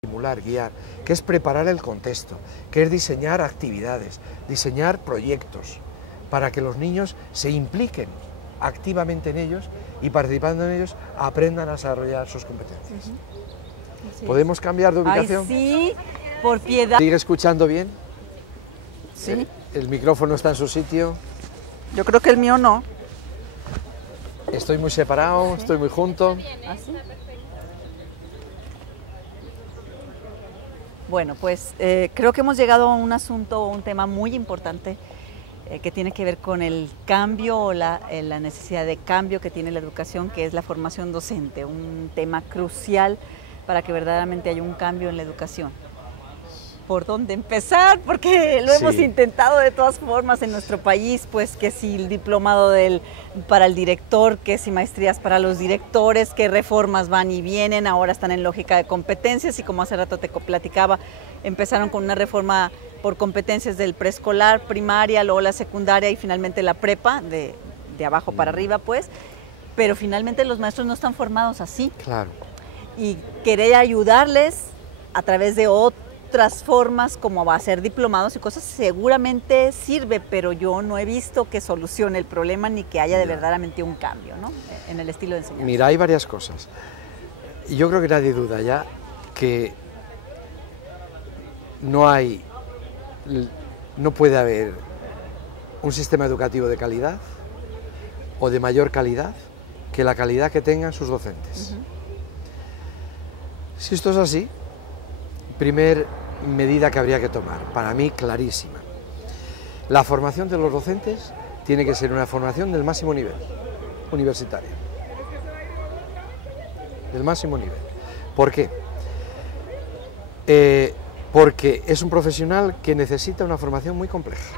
estimular, guiar, que es preparar el contexto, que es diseñar actividades, diseñar proyectos, para que los niños se impliquen activamente en ellos y participando en ellos aprendan a desarrollar sus competencias. ¿Podemos cambiar de ubicación? Ay, sí, por piedad. ¿Sigue escuchando bien? Sí. ¿El micrófono está en su sitio? Yo creo que el mío no. ¿Estoy muy separado? ¿Sí? ¿Estoy muy junto? ¿Así? Bueno, pues creo que hemos llegado a un asunto, un tema muy importante que tiene que ver con el cambio o la necesidad de cambio que tiene la educación, que es la formación docente, un tema crucial para que verdaderamente haya un cambio en la educación. ¿Por dónde empezar? Porque lo hemos intentado de todas formas en nuestro país, pues que si el diplomado para el director, que si maestrías para los directores, que reformas van y vienen, ahora están en lógica de competencias y como hace rato te platicaba, empezaron con una reforma por competencias del preescolar, primaria, luego la secundaria y finalmente la prepa, de abajo para arriba pues, pero finalmente los maestros no están formados así. Claro. Y querer ayudarles a través de otras formas como va a ser diplomados y cosas seguramente sirve, pero yo no he visto que solucione el problema ni que haya de verdaderamente un cambio, ¿no?, en el estilo de enseñanza. Mira, hay varias cosas. Y yo creo que nadie duda ya que no puede haber un sistema educativo de calidad o de mayor calidad que la calidad que tengan sus docentes. Si esto es así, primer medida que habría que tomar, para mí clarísima. La formación de los docentes tiene que ser una formación del máximo nivel, universitaria. Del máximo nivel. ¿Por qué? Porque es un profesional que necesita una formación muy compleja.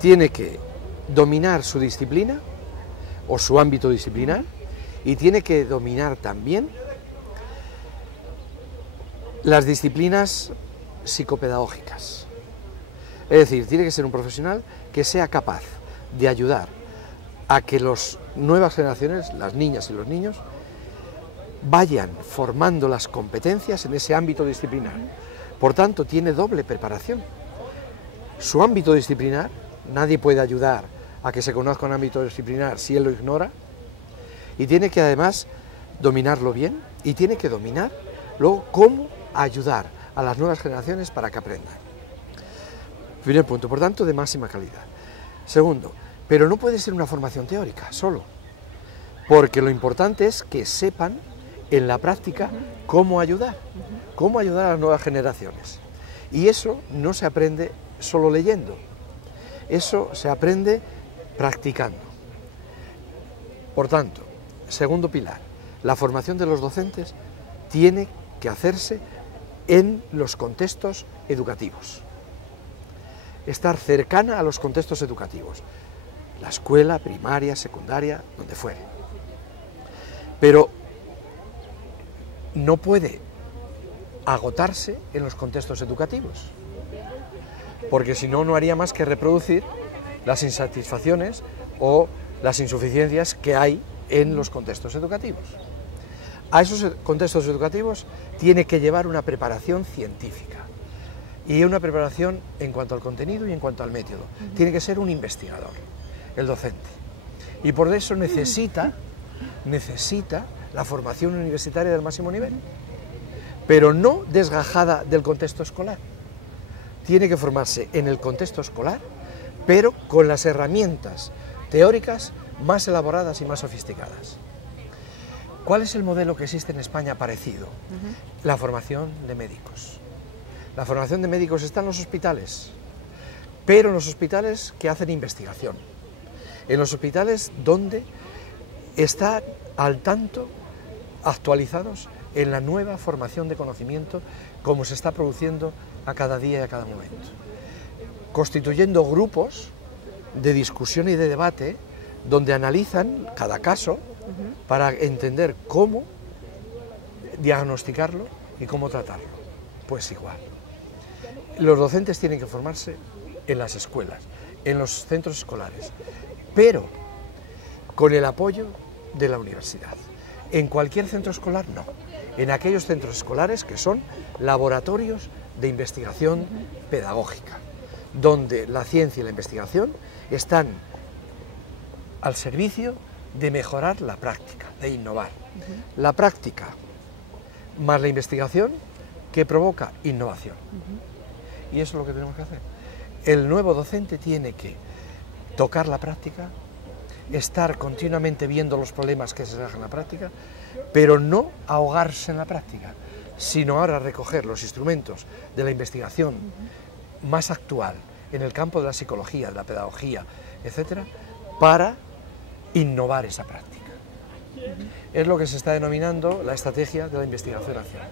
Tiene que dominar su disciplina o su ámbito disciplinar y tiene que dominar también las disciplinas psicopedagógicas. Es decir, tiene que ser un profesional que sea capaz de ayudar a que las nuevas generaciones, las niñas y los niños, vayan formando las competencias en ese ámbito disciplinar. Por tanto, tiene doble preparación. Su ámbito disciplinar, nadie puede ayudar a que se conozca un ámbito disciplinar si él lo ignora, y tiene que además dominarlo bien, y tiene que dominar luego cómo ayudar a las nuevas generaciones para que aprendan. Primer punto, por tanto, de máxima calidad. Segundo, pero no puede ser una formación teórica solo, porque lo importante es que sepan en la práctica cómo ayudar a las nuevas generaciones. Y eso no se aprende solo leyendo, eso se aprende practicando. Por tanto, segundo pilar, la formación de los docentes tiene que hacerse en los contextos educativos. Estar cercana a los contextos educativos, la escuela, primaria, secundaria, donde fuere. Pero no puede agotarse en los contextos educativos, porque si no, no haría más que reproducir las insatisfacciones o las insuficiencias que hay en los contextos educativos. A esos contextos educativos tiene que llevar una preparación científica y una preparación en cuanto al contenido y en cuanto al método. Tiene que ser un investigador, el docente. Y por eso necesita la formación universitaria del máximo nivel, pero no desgajada del contexto escolar. Tiene que formarse en el contexto escolar, pero con las herramientas teóricas más elaboradas y más sofisticadas. ¿Cuál es el modelo que existe en España parecido? La formación de médicos. La formación de médicos está en los hospitales, pero en los hospitales que hacen investigación. En los hospitales donde están al tanto, actualizados en la nueva formación de conocimiento como se está produciendo a cada día y a cada momento. Constituyendo grupos de discusión y de debate donde analizan cada caso para entender cómo diagnosticarlo y cómo tratarlo. Pues igual. Los docentes tienen que formarse en las escuelas, en los centros escolares, pero con el apoyo de la universidad. En cualquier centro escolar no. en aquellos centros escolares que son laboratorios de investigación pedagógica, donde la ciencia y la investigación están al servicio de mejorar la práctica, de innovar. La práctica más la investigación que provoca innovación. Y eso es lo que tenemos que hacer. El nuevo docente tiene que tocar la práctica, estar continuamente viendo los problemas que se dejan en la práctica, pero no ahogarse en la práctica, sino ahora recoger los instrumentos de la investigación más actual en el campo de la psicología, de la pedagogía, etcétera, para innovar esa práctica. Es lo que se está denominando la estrategia de la investigación acción.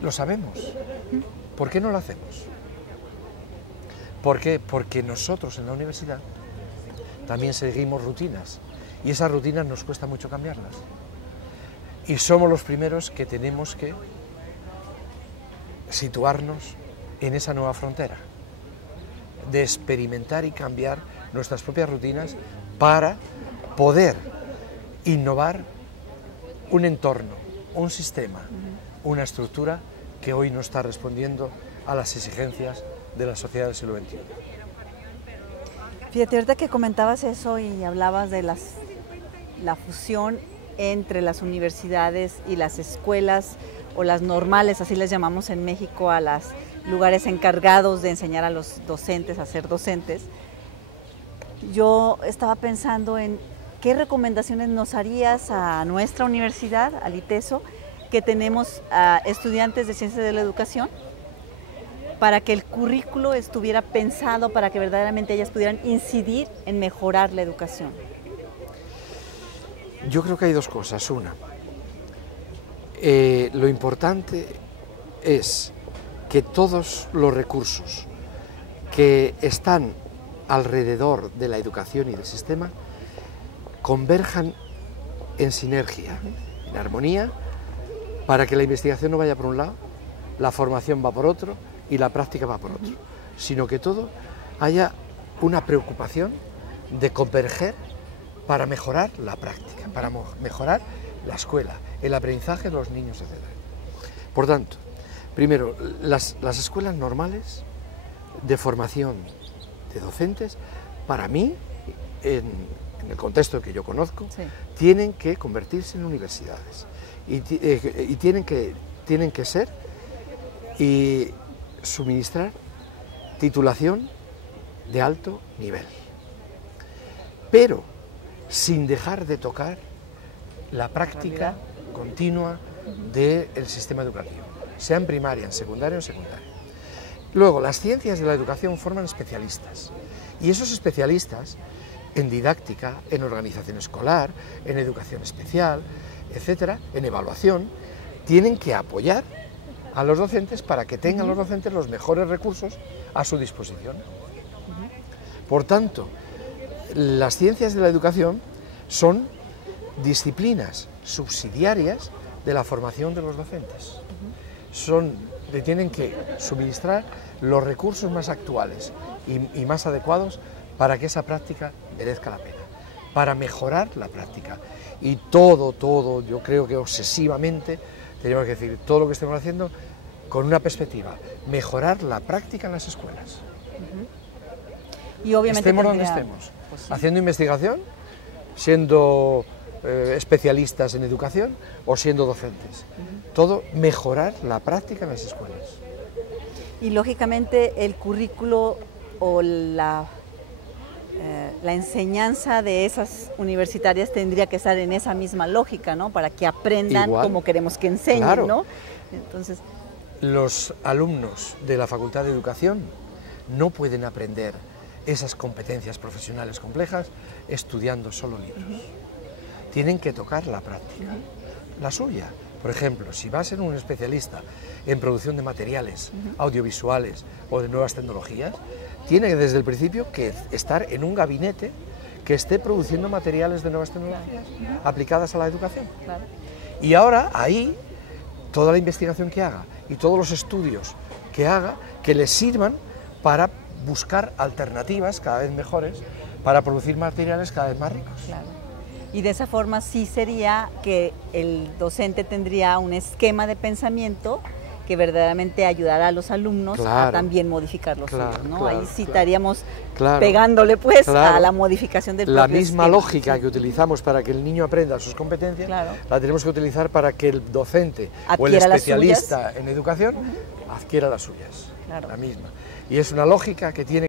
Lo sabemos. ¿Por qué no lo hacemos? ¿Por qué? Porque nosotros en la universidad también seguimos rutinas y esas rutinas nos cuesta mucho cambiarlas. Y somos los primeros que tenemos que situarnos en esa nueva frontera, de experimentar y cambiar nuestras propias rutinas para poder innovar un entorno, un sistema, una estructura que hoy no está respondiendo a las exigencias de la sociedad del siglo XXI. Fíjate, ahorita que comentabas eso y hablabas de la fusión entre las universidades y las escuelas o las normales, así les llamamos en México a los lugares encargados de enseñar a los docentes a ser docentes, yo estaba pensando en qué recomendaciones nos harías a nuestra universidad, al ITESO, que tenemos estudiantes de Ciencias de la Educación, para que el currículo estuviera pensado para que verdaderamente ellas pudieran incidir en mejorar la educación. Yo creo que hay dos cosas. Una, lo importante es que todos los recursos que están alrededor de la educación y del sistema converjan en sinergia, en armonía, para que la investigación no vaya por un lado, la formación va por otro y la práctica va por otro, sino que todo haya una preocupación de converger para mejorar la práctica, para mejorar la escuela, el aprendizaje de los niños, etc. Por tanto, primero, las escuelas normales de formación de docentes, para mí, en el contexto que yo conozco, sí, tienen que convertirse en universidades y tienen que ser y suministrar titulación de alto nivel, pero sin dejar de tocar la práctica continua del sistema educativo, sea en primaria, en secundaria o en secundaria. Luego, las ciencias de la educación forman especialistas, y esos especialistas en didáctica, en organización escolar, en educación especial, etcétera, en evaluación, tienen que apoyar a los docentes para que tengan los docentes los mejores recursos a su disposición. Por tanto, las ciencias de la educación son disciplinas subsidiarias de la formación de los docentes. Tienen que suministrar los recursos más actuales y más adecuados para que esa práctica merezca la pena, para mejorar la práctica. Y todo, yo creo que obsesivamente, tenemos que decir, todo lo que estemos haciendo con una perspectiva, mejorar la práctica en las escuelas. Y obviamente estemos donde estemos, haciendo investigación, siendo especialistas en educación o siendo docentes. Todo mejorar la práctica en las escuelas. Y lógicamente el currículo o la enseñanza de esas universitarias tendría que estar en esa misma lógica, ¿no? Para que aprendan como queremos que enseñen, claro, ¿no? Entonces, los alumnos de la Facultad de Educación no pueden aprender esas competencias profesionales complejas estudiando solo libros. Tienen que tocar la práctica, la suya. Por ejemplo, si va a ser un especialista en producción de materiales audiovisuales o de nuevas tecnologías, tiene desde el principio que estar en un gabinete que esté produciendo materiales de nuevas tecnologías aplicadas a la educación. Claro. Y ahora ahí toda la investigación que haga y todos los estudios que haga que les sirvan para buscar alternativas cada vez mejores para producir materiales cada vez más ricos. Claro. Y de esa forma sí sería que el docente tendría un esquema de pensamiento que verdaderamente ayudará a los alumnos a también modificar los suyos, ¿no? Ahí sí estaríamos pegándole pues a la modificación del propio La misma esquema, lógica que utilizamos para que el niño aprenda sus competencias, la tenemos que utilizar para que el docente o el especialista en educación adquiera las suyas, la misma. Y es una lógica que tiene